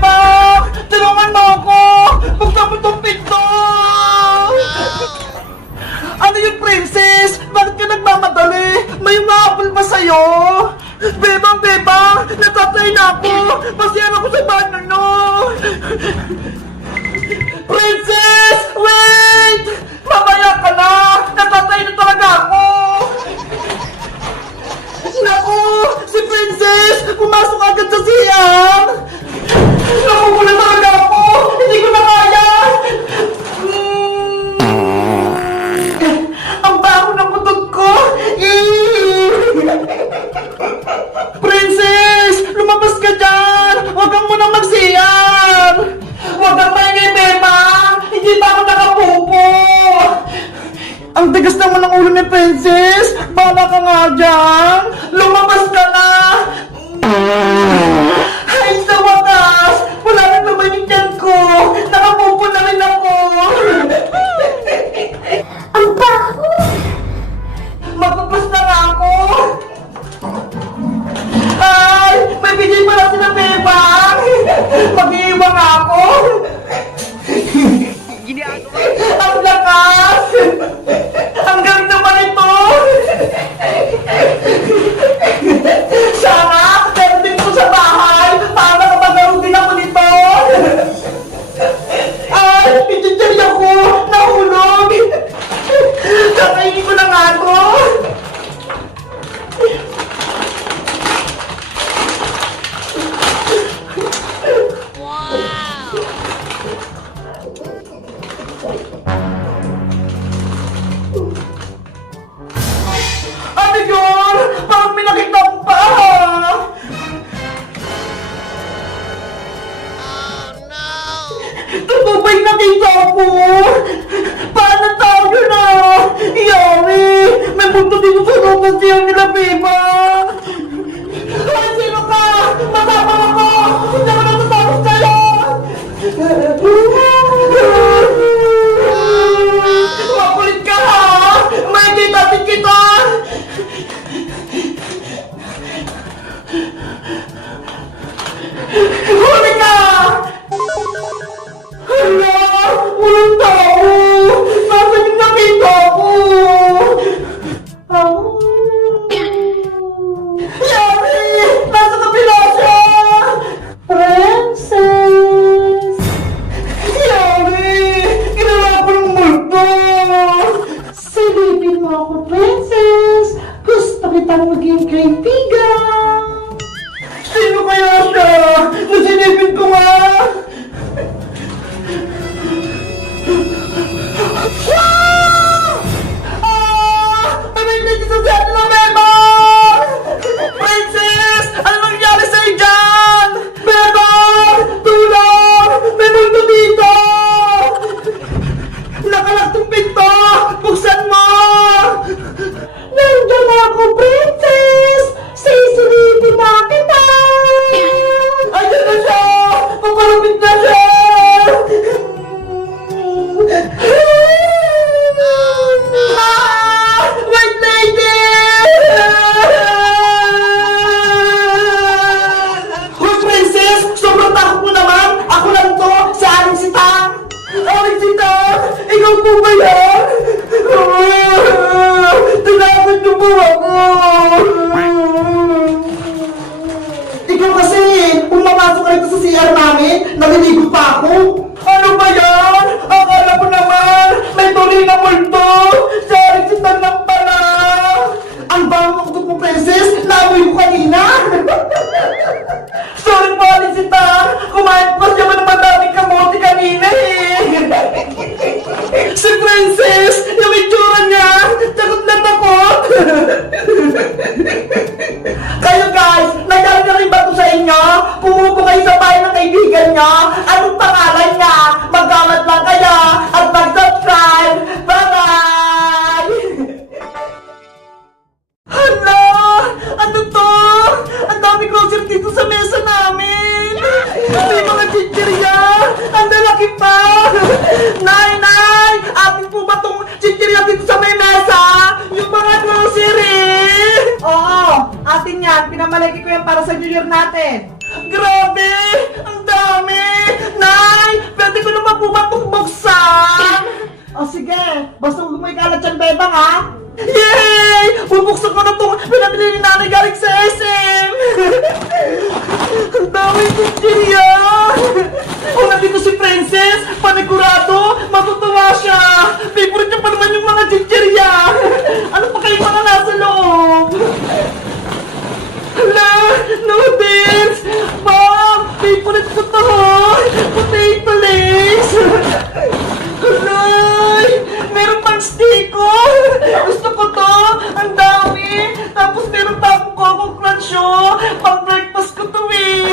Bebang! Tulungan mo ako! Buksan mo itong pinto! Ano yun, princess? Bakit ka nagmamadali? May umaapol pa sa'yo? Bebang! Natatay na ako! Pasiyan ako sa banner, no! Princess! Wait! Mamaya ka na! Natatay na talaga ako! Naku! Si Princess! Pumasok agad sa siyang! Naku, muna talaga ako! Hindi ko na kaya! Ang baho ng kutot ko! Princess! Lumabas ka dyan! Huwag kang munang magsiyang! Huwag kang maingay, Beba! Hindi pa ako nakapupo! Ang tigas naman ng ulo ni Princess! Bala ka nga dyan! Lumabas ka na! Ay, sa wakas! Wala na naman yung tiyan ko! Nakapupo na rin ako! Ang baho! Magpapos na nga ako! Ay! May bigay pala sila, Beba! Mag-iiwang ako! Ang lakas! Ang galing naman ito! Sana, meron din ko sa bahay para makapagaro din ako nito! Ay! Pititiri ako! Nahulog! Kakainin ko na nga ito! Ano yun? Parang may nakita ko pa! Totoo ba yung nakita ko? Paano tayo na? Yari! May punto dito sa loob siya nila, Beba! Ay, sino ka? Matapang ako! Hindi ako natatapos sa'yo! Makulit ka, ha? May kita din kita! Huli ka! Hala! Walang tao! Nasaan yung nakita ko? Yari! Nasa kabila siya! Princess! Yari! Ginawa ko ng multo! Silipin mo ako, Princess! Gusto kitang maging kaibigan! Sino kaya siya? Nasilipin ko nga! May dito sa set na, Beba! Princess! Ano nangyari sa'yo dyan? Beba! Tulong! May multo dito! Nakalak tong pinto! Buksan mo! Nandiyan ako, Princess! Sisilipin na kita! Ayan na siya! Papalapit na siya! Ah! White lady! Hoy, Princess! Sobrang takot mo naman! Ako lang to! Si Aling Sitang! Aling Sitang! Ikaw po ba yan? Tinakot niyo po ako! Ikaw kasi, pumamasok ka rito sa CR namin, naliligo pa ako. Ano ba yan? Akala ko naman, may tuloy na multo. Sorry, sitan lang pala. Ang bango ko mo, Princess. Naamoy ko kanina. Sorry po, Alisita. Kumain pa siya ng madaming kamote kanina eh. Si Princess, yung itsura niya, takot na takot. Kayo guys, nangyari na rin ba ito sa inyo? Pumupo kayo sa bahay ng kaibigan nyo? Anong pangalan niya? Mag-comment lang kayo at mag-subscribe. Bye-bye! Hala! Ano to? Ang dami grocery dito sa mesa namin! May mga chichirya! Ang lalaki pa! Nay! Atin po ba itong chichirya dito sa may mesa? Yung mga grocery! Oo, atin yan. Pinamalagi ko yan para sa New Year natin. Grabe! Ang dami! dami! Nay! Pwede ko naman po ba itong buksan? O sige, basta huwag mo ikalat yan, Bebang, ha? Yay! Bubuksan ko na itong pinabili ni nanay galing sa SM! Ang dami chichirya! O, nandito si Princess! Panigurado! Matutuwa siya! Favorite niya pa naman yung mga chichirya! Ano pa kayo mga nasa loob? Hala! Noodles! Mom! Favorite ko to! Potato lace! Halay! Meron pang stiko! Gusto ko to! Ang dami! Tapos meron pa akong Coco Crunch, oh! Pang breakfast ko to eh!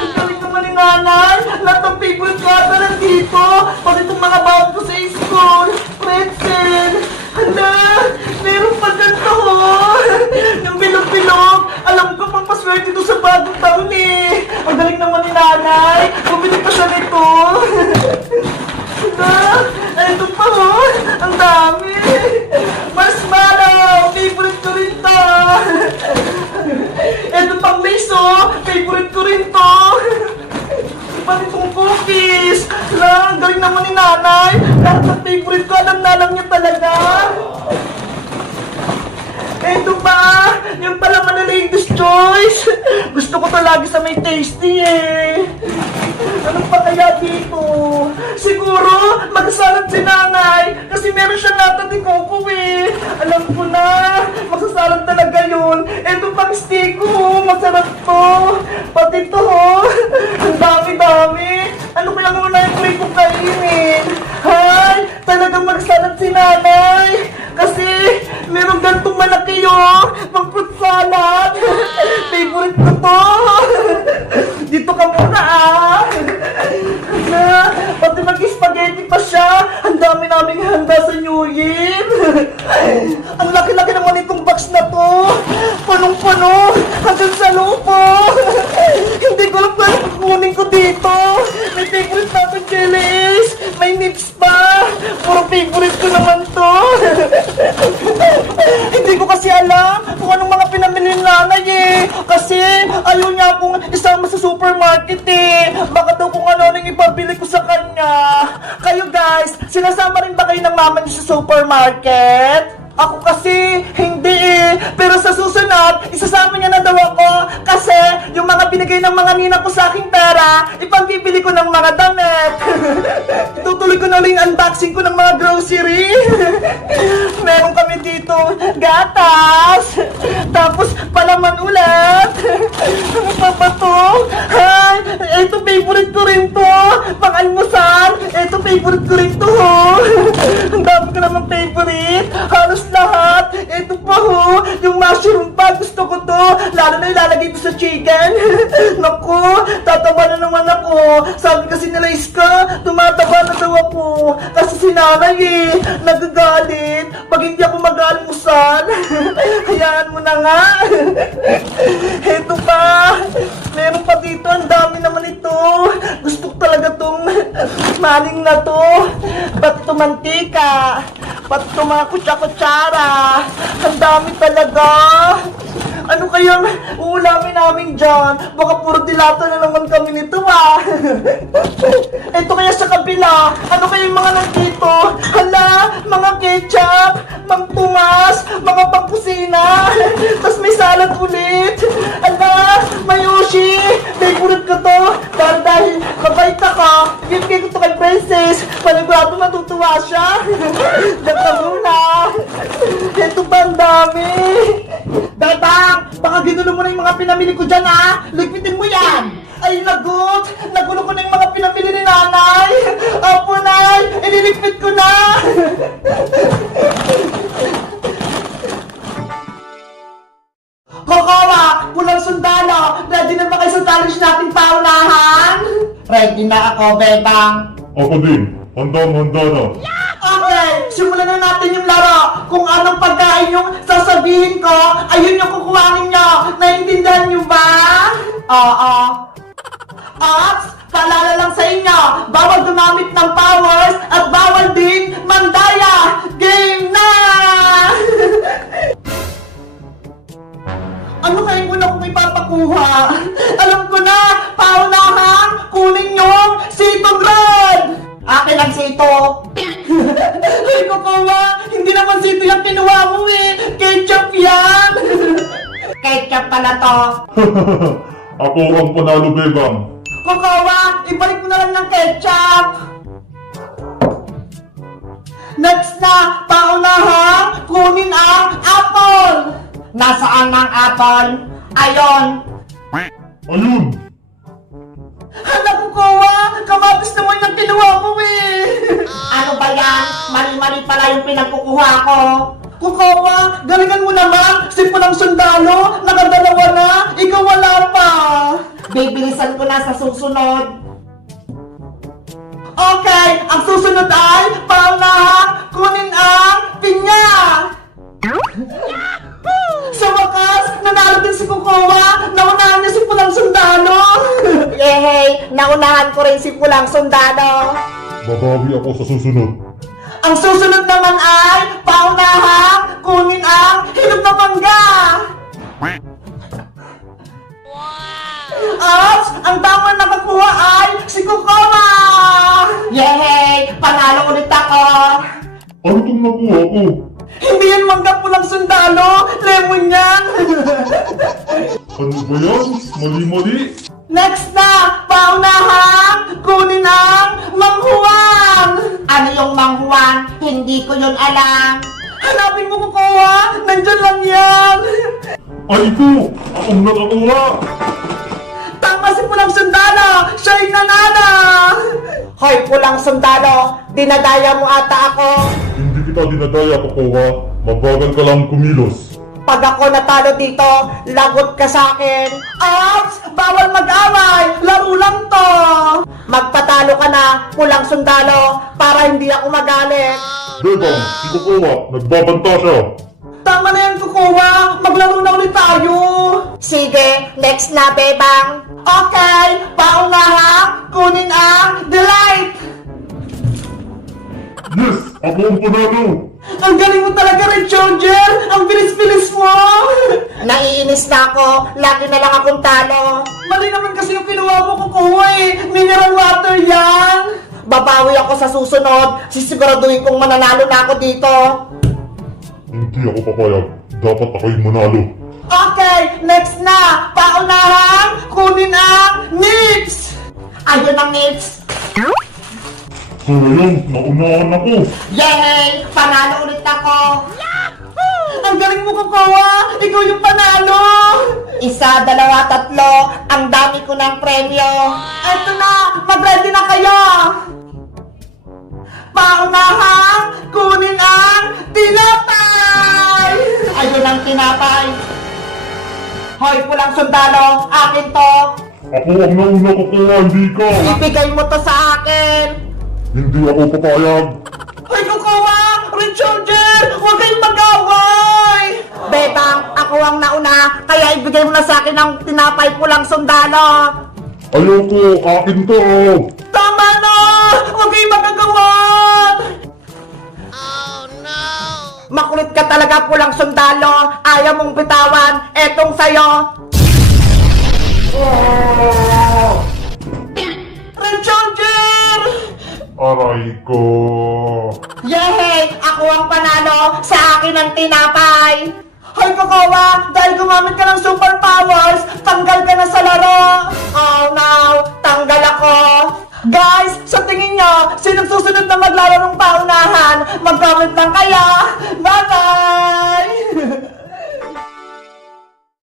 Ang galing naman ni nanay! Lahat ng favorite ko ata nandito! Pati itong mga bawat ko sa school! Pretzel! Hala! Meron pa ganito, oh! Yung bilog-bilog! Alam ko pang paswerte to sa bagong taon eh! Ang galing naman ni nanay! Bumili pa siya nito! Ay, ito pa, oh! Ang dami! Marshmallow! Favorite ko rin to! Ito pang lace, oh! Favorite ko rin to! Pati itong cookies! Hala, ang galing naman ni nanay! Lahat ng favorite ko, alam na lang niya talaga! Ito ba? Yung pala man na Lady's Choice! Gusto ko to lagi sa may tasty eh! Ano pa kaya dito? Siguro, magsasalad si nanay kasi meron siya nata ni Coco eh. Alam ko na, magsasalad talaga yun. Ito pang stiko, masarap to. Pati to, ang dami-dami. Ano kaya muna yung play ko kainin? Hay, talagang magsasalad si nanay. Kasi, meron gantong malaki yun. Pang fruit salad. Favorite ko to. Dito ka muna ah. Na, pati mag-spaghetti pa siya. Ang dami naming handa sa New Year. Ang laki-laki naman itong box na to. Punong-puno. Hanggang sa lupo. Hindi ko alam kung kukunin ko dito. May favorite natin jellies. May nips pa. Puro favorite ko naman to. Hindi ko kasi alam kung anong mga pinamili ni nanay eh. Kasi ayaw niya akong isama sa supermarket eh. Baka daw kung ano nang ipabili ko sa kanya. Kayo guys, sinasama rin ba kayo ng mama niyo sa supermarket? Ako kasi, hindi eh. Pero sa susunod, isasama niya na daw ako. Kasi, yung mga binigay ng mga nina ko sa aking pera, ipambibili ko ng mga damit. Itutuloy ko na rin yung unboxing ko ng mga grocery. Meron kami dito, gatas. Tapos, palaman ulit. Ano pa ba to? Hay, ito favorite ko rin to. Pang-almusal, ito favorite ko rin to. Ang dami ko naman favorite. Halos lahat. Ito pa ho. Yung mushroom pa. Gusto ko to. Lalo na ilalagay ko sa chicken. Naku, tataba na naman ako. Sabi kasi nila Iska, tumataba na daw ako. Kasi si nanay eh, nagagalit pag hindi ako mag-almusal. Hayaan mo na nga. Ito pa. Meron pa dito. Ang dami naman ito. Gusto ko talaga tong maling na to. Ba't ito mantika? Ba't ito mga kutsa-kutsara? Ang dami talaga. Ano kayang uulamin namin dyan? Baka puro dilata na naman kami nito ah. Ito kaya sa kabila. Ano kaya yung mga nandito? Hala, mga ketchup, mang tumas, mga pangkusina. Tapos may salad ulit. Hala, mayoshi. Favorite ko to. Dahil mabait ako. Bibigay ko to kay Princess. Panigurado matutuwa siya. Diyan ka muna. Ito ba ang dami? Bebang, baka ginulo mo na yung mga pinamili ko dyan ha. Ligpitin mo yan. Ay nagot. Nagulo ko na yung mga pinamili ni nanay. Opo nay, ililigpit ko na. Kokowa, pulang sundalo. Ready na ba kayo sa challenge natin paunahan? Ready na ako, Bebang. Ako din. Handang-handa na. Okay, simulan na natin yung laro. Kung anong pagkain yung sasabihin ko, ayun yung kukuhanin nyo. Naintindihan nyo ba? Oo. At, paalala lang sa inyo, bawal gumamit ng powers at bawal din mandaya. Game na! Ano kayo muna kung ipapakuha? Alam ko na, paunahan, kunin Akin ang sito. Ay, Kokowa, hindi naman sito yung kinuha mo eh. Ketchup yan. Ketchup pala to. Ako ang panalo, Bebang. Kokowa, ibalik mo na lang ng ketchup. Next na, paunahang kunin ang apple. Nasaan ang apple? Ayon. Ayun! Hala, Kokowa, kamatis naman yung kinuha mo eh. Ano ba yan? Mali-mali pala yung pinagkukuha ko. Kokowa, galingan mo naman. Si Pulang Sundalo, nakadalawa na. Ikaw wala pa. Bibilisan ko na sa susunod. Okay, ang susunod ay paunahang kunin ang pinya. Sa wakas, nanalo din si Kokowa. Naunahan niya si Pulang Sundalo. Yehey, naunahan ko rin si Pulang Sundalo. Babawi ako sa susunod. Ang susunod naman ay paunahang kunin ang hinog na mangga. At ang tama nakakuha ay si Kokowa. Yehey, panalo ulit ako. Ano itong nakuha ko? Hindi yan mangga Pulang Sundalo, lemon yan. Ano ba yan? Mali-mali? Next na, paunahang kunin ang manghuan. Ano yung manghuan? Hindi ko yun alam. Hanapin mo, Kokowa, nandyan lang yan. Ay ko! Akong nakakuha! Tama si Pulang Sundalo, siya'y nanalo. Hoy, Pulang Sundalo, dinadaya mo ata ako. Hindi kita dinadaya, Kokowa. Mabagal ka lang kumilos. Pag ako natalo dito, lagot ka sa akin. Ops! Bawal mag-away! Laro lang to! Magpatalo ka na, Pulang Sundalo, para hindi ako magalit. Bebang, si Kokowa, nagbabanta siya. Tama na yan, Kokowa! Maglaro na ulit tayo! Sige, next na, Bebang. Okay, paunahang kunin ang delight! Yes! Ako ang panalo! Ang galing mo talaga, Red Soldier! Ang bilis-bilis mo! Naiinis na ako. Lagi na lang akong talo. Mali naman kasi yung kinuha mo, Kokowa eh. Mineral water yan. Babawi ako sa susunod. Sisiguraduhin kong mananalo na ako dito. Hindi ako papayag. Dapat ako yung manalo. Okay, next na. Paunahang kunin ang nips. Ayun ang nips. So ayun, naunahan ako. Yay! Panalo ulit ako! Ang galing mo, Kokowa! Ikaw yung panalo! Isa, dalawa, tatlo. Ang dami ko ng premyo. Eto na! Mag-ready na kayo! Paunahang kunin ang tinapay! Ayun ang tinapay. Hoy, Pulang Sundalo! Akin to! Ako ang nauna, Kokowa, hindi ka. Ibigay mo to sa akin! Hindi ako papayag. Hoy, Kokowa! Red Soldier! Huwag kayong mag-away! Bebang, ako ang nauna, kaya ibigay mo na sa akin ang tinapay Pulang Sundalo. Ayoko, akin to. Tama na! Huwag kayong magagawan! Makulit ka talaga, Pulang Sundalo. Ayaw mong bitawan. Etong sayo. Red Soldier! Aray ko. Yehey! Ako ang panalo! Sa akin ang tinapay! Hoy, Kokowa! Dahil gumamit ka ng superpowers, tanggal ka na sa laro! Oh no! Tanggal ako! Guys, sa tingin nyo, sino susunod na maglaro ng paunahan? Mag-comment lang kayo!